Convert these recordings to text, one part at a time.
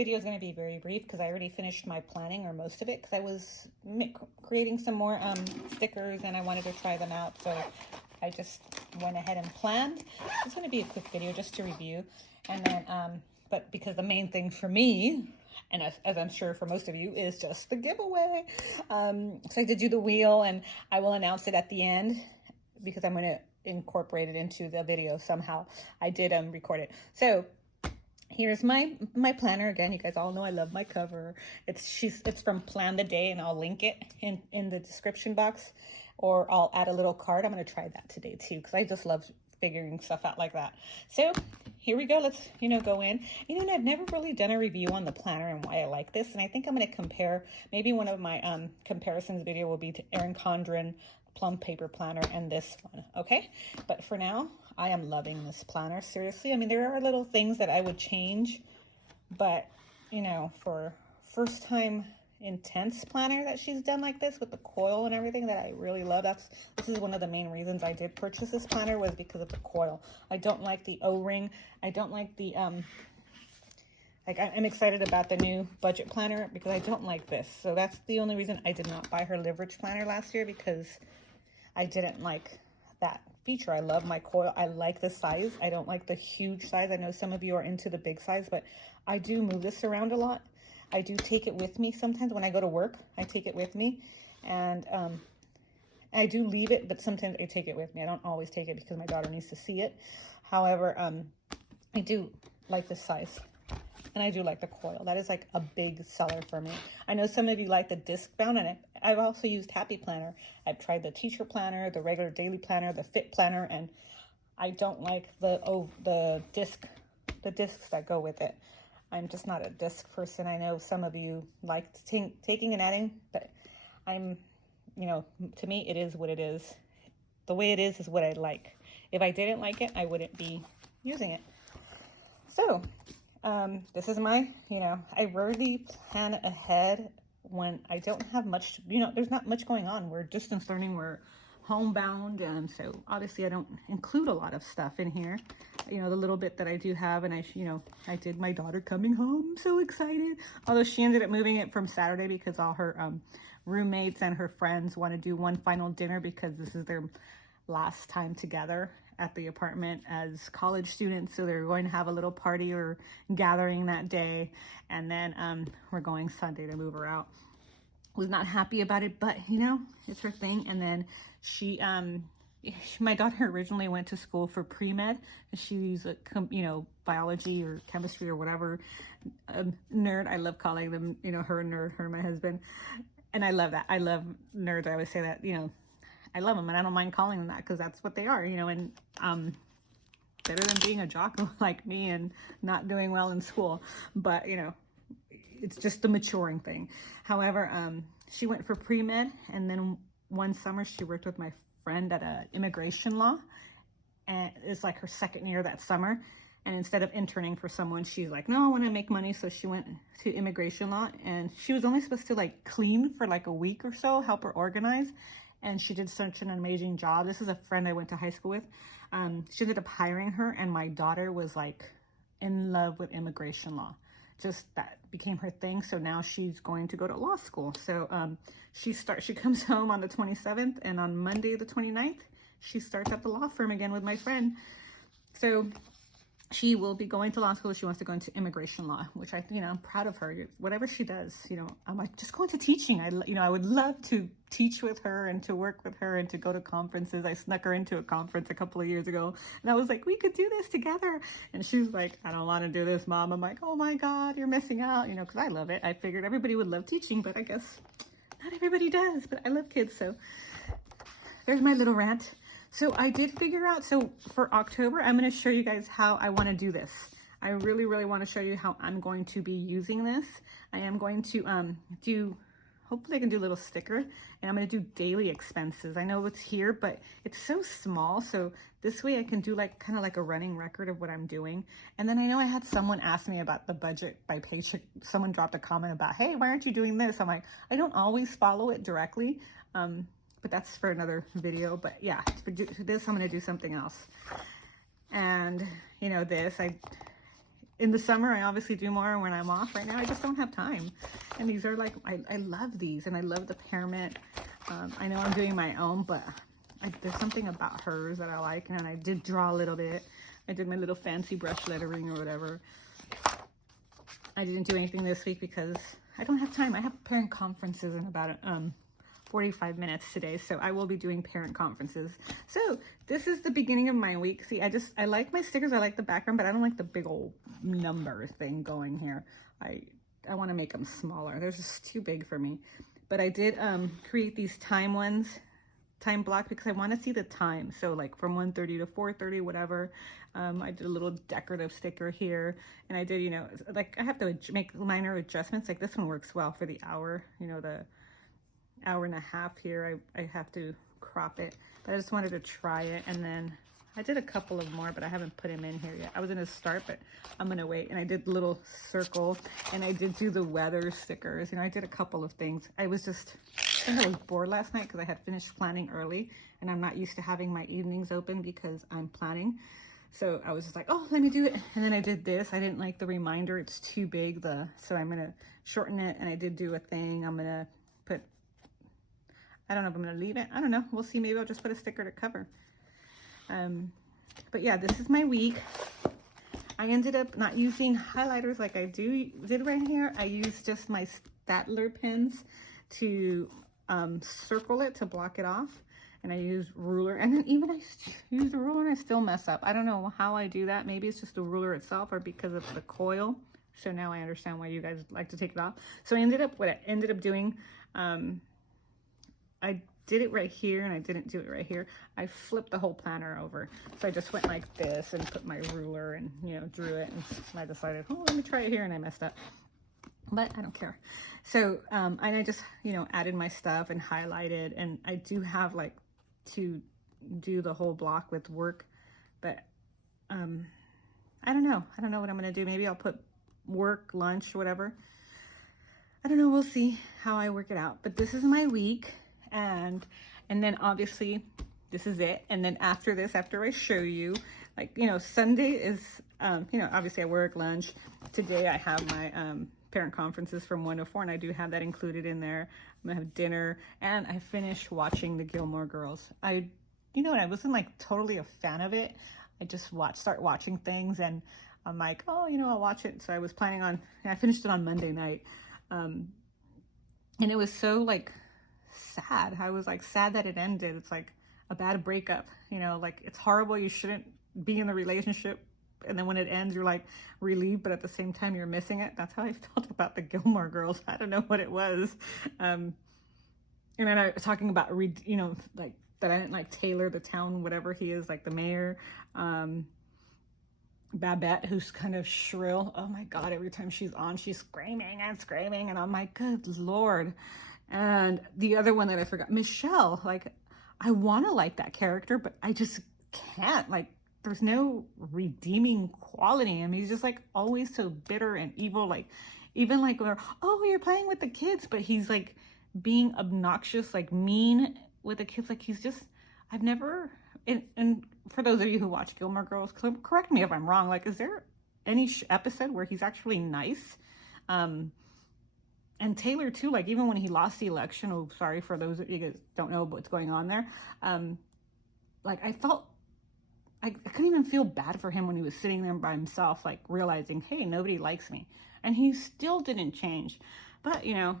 video is going to be very brief because I already finished my planning, or most of it, because I was creating some more stickers and I wanted to try them out. So I just went ahead and planned. It's going to be a quick video just to review. And then, but because the main thing for me, and as I'm sure for most of you, is just the giveaway. So I did do the wheel, and I will announce it at the end because I'm going to incorporate it into the video somehow. I did record it. So here's my planner. Again, you guys all know I love my cover. It's from Plan the Day, and I'll link it in the description box, or I'll add a little card. I'm going to try that today too, because I just love figuring stuff out like that. So here we go. Let's, go in. And I've never really done a review on the planner and why I like this. And I think I'm going to compare, maybe one of my comparisons video will be to Erin Condren Plum Paper Planner and this one. Okay. But for now, I am loving this planner. Seriously. I mean, there are little things that I would change, but for first time intense planner that she's done like this with the coil and everything, that I really love. This is one of the main reasons I did purchase this planner, was because of the coil. I don't like the O-ring. I don't like the I'm excited about the new budget planner because I don't like this. So that's the only reason I did not buy her Liveridge planner last year, because I didn't like that feature. I love my coil. I like the size. I don't like the huge size. I know some of you are into the big size, but I do move this around a lot. I do take it with me sometimes when I go to work. I take it with me, and I do leave it, but sometimes I take it with me. I don't always take it because my daughter needs to see it. However, I do like this size, and I do like the coil. That is like a big seller for me. I know some of you like the disc bound, and I've also used Happy Planner. I've tried the teacher planner, the regular daily planner, the fit planner, and I don't like the discs that go with it. I'm just not a disc person. I know some of you like taking and adding, but I'm, to me, it is what it is. The way it is what I like. If I didn't like it, I wouldn't be using it. So, this is my, I rarely plan ahead when I don't have much, there's not much going on. We're distance learning, we're homebound, and so obviously I don't include a lot of stuff in here. The little bit that I do have, and I did my daughter coming home, so excited. Although she ended up moving it from Saturday because all her roommates and her friends want to do one final dinner, because this is their last time together at the apartment as college students. So they're going to have a little party or gathering that day, and then we're going Sunday to move her out. Was not happy about it, but it's her thing. And then my daughter originally went to school for pre-med. She's a biology or chemistry or whatever nerd. I love calling them, her a nerd, her and my husband, and I love that. I love nerds. I always say that, I love them, and I don't mind calling them that because that's what they are, and better than being a jock like me and not doing well in school. But it's just the maturing thing. However, she went for pre-med, and then one summer she worked with my friend at a immigration law, and it's like her second year that summer. And instead of interning for someone, she's like, no, I want to make money. So she went to immigration law, and she was only supposed to like clean for like a week or so, help her organize. And she did such an amazing job. This is a friend I went to high school with. She ended up hiring her, and my daughter was like in love with immigration law. Just that became her thing. So now she's going to go to law school. So she comes home on the 27th, and on Monday the 29th, she starts at the law firm again with my friend. So she will be going to law school. She wants to go into immigration law, which I'm proud of her. Whatever she does, I'm like, just go into teaching. I would love to teach with her and to work with her and to go to conferences. I snuck her into a conference a couple of years ago, and I was like, we could do this together. And she was like, I don't want to do this, Mom. I'm like, oh my God, you're missing out, because I love it. I figured everybody would love teaching, but I guess not everybody does, but I love kids. So there's my little rant. So I did figure out, so for October, I'm going to show you guys how I want to do this. I really, really want to show you how I'm going to be using this. I am going to hopefully I can do a little sticker, and I'm going to do daily expenses. I know it's here, but it's so small. So this way I can do kind of like a running record of what I'm doing. And then I know I had someone ask me about the budget by paycheck. Someone dropped a comment about, hey, why aren't you doing this? I'm like, I don't always follow it directly. But that's for another video. But yeah, for this, I'm going to do something else. And this, in the summer, I obviously do more when I'm off. Right now, I just don't have time. And these are like, I love these, and I love the Pearmint. I know I'm doing my own, but there's something about hers that I like. And I did draw a little bit. I did my little fancy brush lettering or whatever. I didn't do anything this week because I don't have time. I have parent conferences in about 45 minutes today, so I will be doing parent conferences. So this is the beginning of my week. See, I like my stickers. I like the background, but I don't like the big old number thing going here. I want to make them smaller. They're just too big for me. But I did create these time block, because I want to see the time. So like from 1:30 to 4:30, whatever. I did a little decorative sticker here, and I did, you know, like I have to make minor adjustments. Like this one works well for the hour, you know, the hour and a half here. I have to crop it, but I just wanted to try it. And then I did a couple of more, but I haven't put them in here yet. I was gonna start, but I'm gonna wait. And I did little circles, and I did do the weather stickers. You know, I did a couple of things. I was bored last night because I had finished planning early, and I'm not used to having my evenings open because I'm planning. So I was just like, oh, let me do it. And then I did this. I didn't like the reminder. It's too big. So I'm gonna shorten it. And I did do a thing. I'm gonna put, I don't know if I'm gonna leave it. I don't know. We'll see. Maybe I'll just put a sticker to cover. But yeah, this is my week. I ended up not using highlighters like I did right here. I used just my Staedtler pens to circle it, to block it off. And I used ruler, and then even I use the ruler and I still mess up. I don't know how I do that. Maybe it's just the ruler itself or because of the coil. So now I understand why you guys like to take it off. So what I ended up doing, I did it right here and I didn't do it right here. I flipped the whole planner over. So I just went like this and put my ruler and, you know, drew it. And I decided, oh, let me try it here, and I messed up. But I don't care. So, and I just, you know, added my stuff and highlighted, and I do have like to do the whole block with work, but I don't know what I'm gonna do. Maybe I'll put work, lunch, whatever. I don't know. We'll see how I work it out. But this is my week, and then obviously this is it. And then after this, after I show you, like, you know, Sunday is you know, obviously I work, lunch. Today I have my parent conferences from 1 to 4, and I do have that included in there. I'm gonna have dinner, and I finished watching the Gilmore Girls. You know what, I wasn't like totally a fan of it. I just start watching things, and I'm like, oh, you know, I'll watch it. So I was planning on, I finished it on Monday night, and it was so like sad. I was like sad that it ended. It's like a bad breakup, you know, like it's horrible. You shouldn't be in the relationship. And then when it ends, you're like relieved, but at the same time, you're missing it. That's how I felt about the Gilmore Girls. I don't know what it was. And then I was talking about, you know, like that I didn't like Taylor, the town, whatever he is, like the mayor. Babette, who's kind of shrill. Oh my God, every time she's on, she's screaming and screaming. And I'm like, good Lord. And the other one that I forgot, Michelle, like I want to like that character, but I just can't. Like, there's no redeeming quality. I mean, he's just like always so bitter and evil. Like, even like, oh, you're playing with the kids, but he's like being obnoxious, like mean with the kids. Like, he's just, I've never, and for those of you who watch Gilmore Girls, correct me if I'm wrong. Like, is there any episode where he's actually nice? And Taylor too, like even when he lost the election, oh, sorry for those of you guys don't know what's going on there. Like I felt, I couldn't even feel bad for him when he was sitting there by himself, like realizing, hey, nobody likes me. And he still didn't change. But, you know,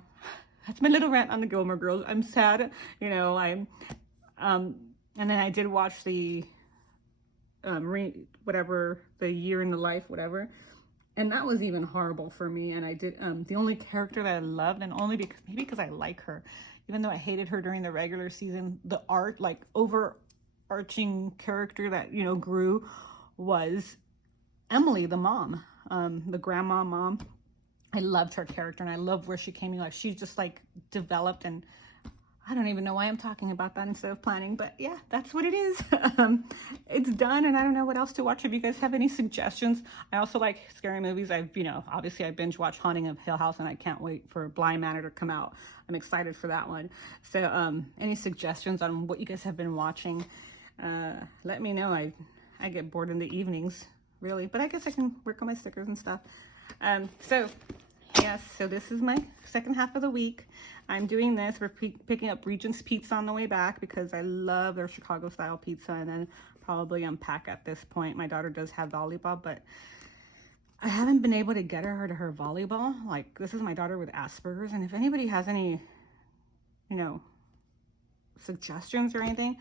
that's my little rant on the Gilmore Girls. I'm sad, you know, and then I did watch the, whatever, the Year in the Life, whatever. And that was even horrible for me. And I did, the only character that I loved, and only because, maybe because I like her, even though I hated her during the regular season, the art, like overarching character that, you know, grew was Emily, the mom, the grandma mom. I loved her character, and I love where she came in. Like, she just like developed, and I don't even know why I'm talking about that instead of planning, but yeah, that's what it is. It's done, and I don't know what else to watch. If you guys have any suggestions, I also like scary movies. You know, obviously I binge watch Haunting of Hill House, and I can't wait for Blind Manor to come out. I'm excited for that one. So, any suggestions on what you guys have been watching? Let me know. I get bored in the evenings really, but I guess I can work on my stickers and stuff. So yes, so this is my second half of the week. I'm doing this. We're picking up Regent's Pizza on the way back because I love their Chicago style pizza, and then probably unpack at this point. My daughter does have volleyball, but I haven't been able to get her to her volleyball. Like, this is my daughter with Asperger's, and if anybody has any, you know, suggestions or anything,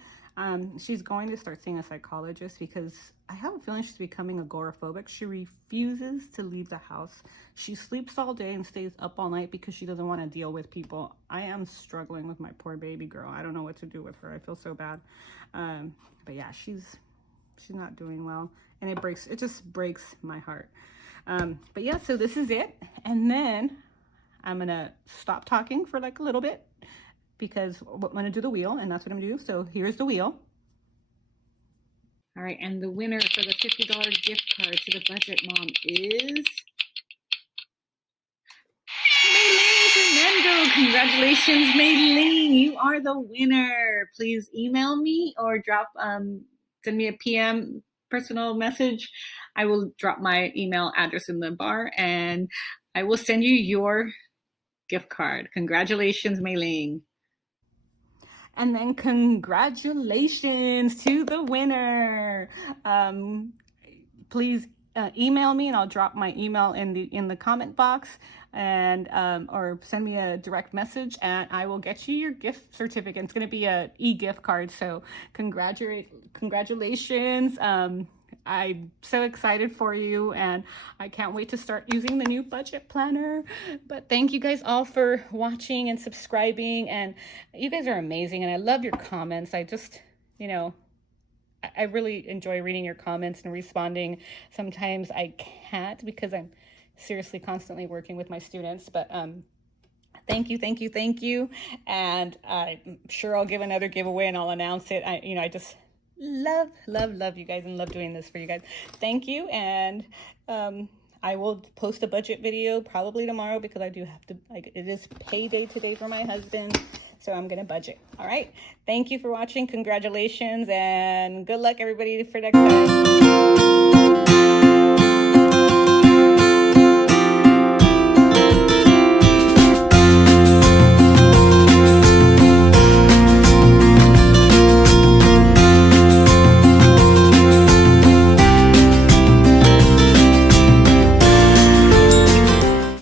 she's going to start seeing a psychologist because I have a feeling she's becoming agoraphobic. She refuses to leave the house. She sleeps all day and stays up all night because she doesn't want to deal with people. I am struggling with my poor baby girl. I don't know what to do with her. I feel so bad. But yeah, she's not doing well, and it just breaks my heart. But yeah, so this is it. And then I'm gonna stop talking for like a little bit because I'm gonna do the wheel, and that's what I'm gonna do. So here's the wheel. All right, and the winner for the $50 gift card to the Budget Mom is Maylene Fernando. Congratulations, Maylene. You are the winner. Please email me or send me a PM personal message. I will drop my email address in the bar, and I will send you your gift card. Congratulations, Maylene. And then congratulations to the winner. Please email me, and I'll drop my email in the comment box, and or send me a direct message, and I will get you your gift certificate. It's going to be a e-gift card. So congratulations. I'm so excited for you, and I can't wait to start using the new budget planner. But thank you guys all for watching and subscribing, and you guys are amazing, and I love your comments. I just, you know, I really enjoy reading your comments and responding. Sometimes I can't because I'm seriously constantly working with my students, but thank you. And I'm sure I'll give another giveaway, and I'll announce it. I just love you guys and love doing this for you guys. Thank you. And I will post a budget video probably tomorrow because I do have to, like, it is payday today for my husband, so I'm gonna budget. All right, thank you for watching. Congratulations, and good luck everybody for next time.